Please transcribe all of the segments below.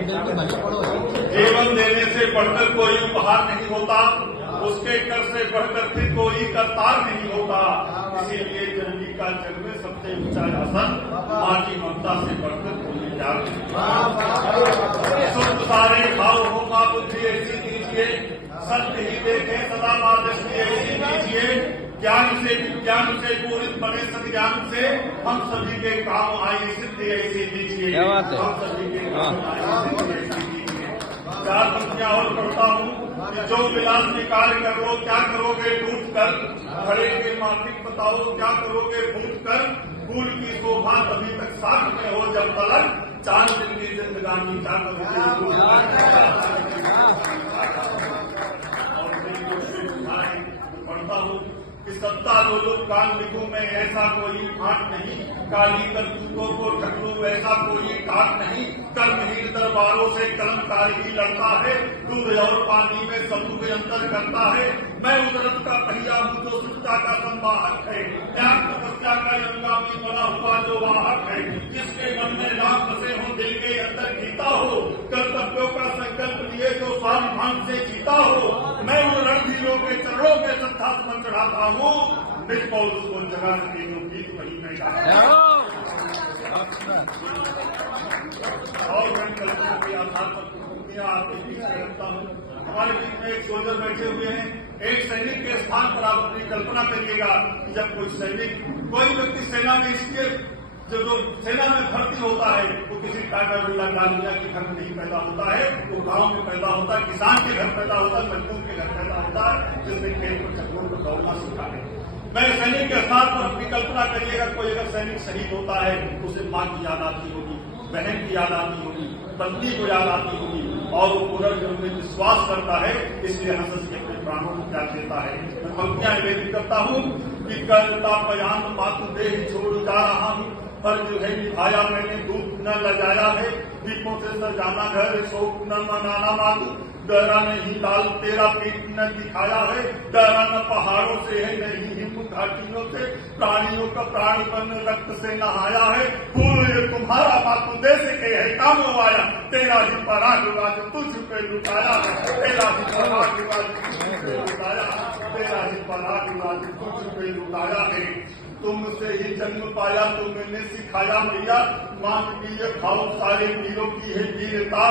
जीवन देने से बढ़कर कोई उपहार नहीं होता, उसके कर से बढ़कर फिर कोई करतार नहीं होता। इसीलिए जननी का जग में सबसे ऊंचा आसन माँ की ममता से बढ़कर कोई प्यार नहीं। शुद्ध सारे भाव हो माँ बुद्धि ऐसी दीजिए, सत्य ही देखे सदा माँ दृष्टि ऐसी दीजिए। ज्ञान से विज्ञान से पूरित बने सज्ञान से हम सभी के काम आई सिद्धि ऐसी दीजिए। हम सभी के काम आई सिद्धि ऐसी दीजिए। चार पंक्तियां और पढ़ता हूँ। जो विलास में कार्य करो क्या करोगे टूट कर, खड़े के माफिक बताओ क्या करोगे फूट कर। फूल की शोभा तभी तक साथ में हो जब तलक, चांद दिन की जिंदगानी क्या करोगे। पढ़ता हूँ कि सत्ता लो कान लिखूं मैं ऐसा कोई फाट नहीं, काली करतूतों को ढकलूं ऐसा कोई काट नहीं। कर्महीन दरबारों से कलमकारी ही लड़ता है, दूध और पानी में समूह के अंतर करता है। मैं उस रथ का पहिया हूँ जो सत्ता का संवाहक है, त्याग तपस्या का अंगामी बना हुआ जो वाहक है। जिसके मन में राम बसे हो दिल के अंदर गीता हो, कर्तव्यों का संकल्प लिए जो स्वाभिमान से जीता हो। मैं उन रणधीरों के चरणों में श्रद्धा सुमन चढ़ाता हूँ, निष्पौल उसको जगा सके जो गीत वही मैं और मैं कल्पना के आधार पर कुछ आपके बीच में रखता हूँ। हमारे बीच में एक सोल्जर बैठे हुए हैं। एक सैनिक के स्थान पर आप अपनी कल्पना करिएगा कि जब कोई सैनिक, कोई व्यक्ति सेना में इसके जो सेना में भर्ती होता है वो किसी टाटा बिरला डालिया के घर में नहीं पैदा होता है, वो गांव में पैदा होता है, किसान के घर पैदा होता है, मजदूर के घर पैदा होता है, जिसने खेत पर चक्रों पर दौड़ना सीखा है। मैं सैनिक के स्थान पर अपनी कल्पना करिएगा, कोई अगर सैनिक शहीद होता है उसे माँ की याद आती होगी, बहन की याद आती होगी, पत्नी को याद आती होगी, और वो पुनर्जन्म में विश्वास करता है, इसलिए हंस के अपने प्राणों को त्याग देता है। मैं पंक्तियां निवेदित करता हूँ कि करता बयान मातु देह छोड़ जा रहा हूँ, पर जो है निभाया मैंने दूध न लजाया है। दीपों से सजाना घर शोक न मनाना मातु, डरा नहीं लाल तेरा पीठ न दिखाया है। डरा न पहाड़ों से है नहीं हिम घाटियों से, प्राणियों का प्राण बन रक्त से नहाया है। फूल ये तुम्हारा मातु देश के है काम आया, तेरा ही परागराज तुझ पे लुटाया है। तेरा ही परागराज तुझ पे लुटाया, तेरा ही परागराज तुझ पे लुटाया है। तुमसे ही जन्म पाया तुमने सिखाया मैया, मां की ये भाव सारे वीरों की है वीरता।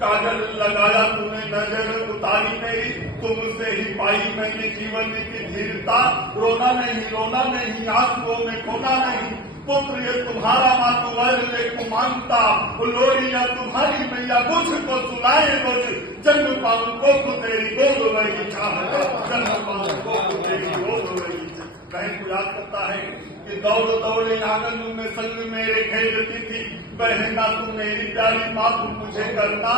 काजल लगाया तुम्हें नजर उतारी मेरी, तुमसे ही पाई मैंने जीवन की धीरता। रोना नहीं आंसुओं में खोना नहीं, पुत्र ये तुम्हारा मातुवर को मांगता। लोरिया तुम्हारी मैया मुझको सुनाए रोज, जन्म पाऊं को तेरी गोद वही चाहता, जन्म पाऊं को तेरी गोद वही। बहन को याद करता है कि दौड़े आंगन में संग मेरे खेलती थी, बहना तू मेरी प्यारी माँ तू मुझे करना।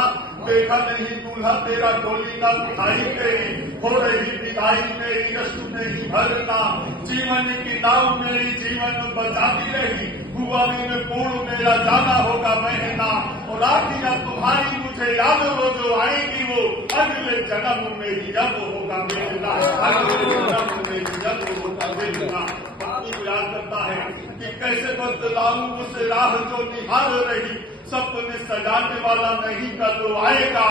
देखा नहीं दूल्हा तेरा गोली ना उठाई तेरी, हो रही विदाई मेरी रस्म नहीं भरना। जीवन की नाव मेरी जीवन बचाती रही, हुआ में पूर्ण मेरा जाना होगा बहना। और आखिर तुम्हारी मुझे याद हो जो आएगी वो, अगले जन्म मेरी जब होगा मेरा, अगले जन्म मेरी जब होगा मेरा। पत्नी को याद करता है कि कैसे बदलाऊं उस राह जो निहार रही, सपने सजाने वाला नहीं का तो आएगा।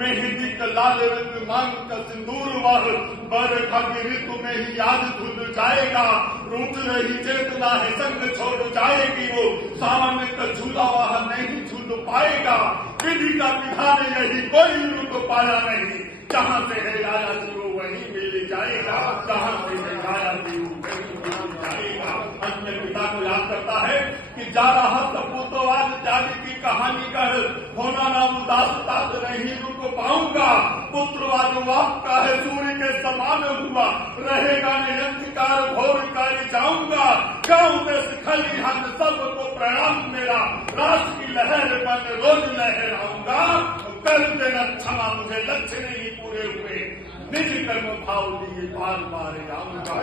मेहंदी का लाल रंग मांग का सिंदूर वाह, बरखा की ऋतु में ही याद धुल जाएगा। रूठ रही चेतना है संग छोड़ जाएगी वो, सामने का झूला वहां नहीं झूल पाएगा। विधि का विधान यही कोई रुक पाया नहीं, जहाँ से है आया जीव वहीं मिल जाएगा, जहाँ से है आया जीव वहीं मिल जाएगा। अन्य पिता को याद करता है कि जा रहा तब्बू तो आज त्याग की कहानी कर, होना ना उदास तात नहीं रुक पाऊंगा। पुत्र अनुवाप का है सूर्य के समान हुआ, रहेगा निरंकार भोर कर जाऊंगा। गाँव देश खलिहान सबको प्रणाम मेरा, राष्ट्र की लहर बन रोज लहराऊंगा। कर देना क्षमा मुझे लक्ष्य नहीं पूरे हुए, निज कर्म भाव लिए बार बार आऊंगा।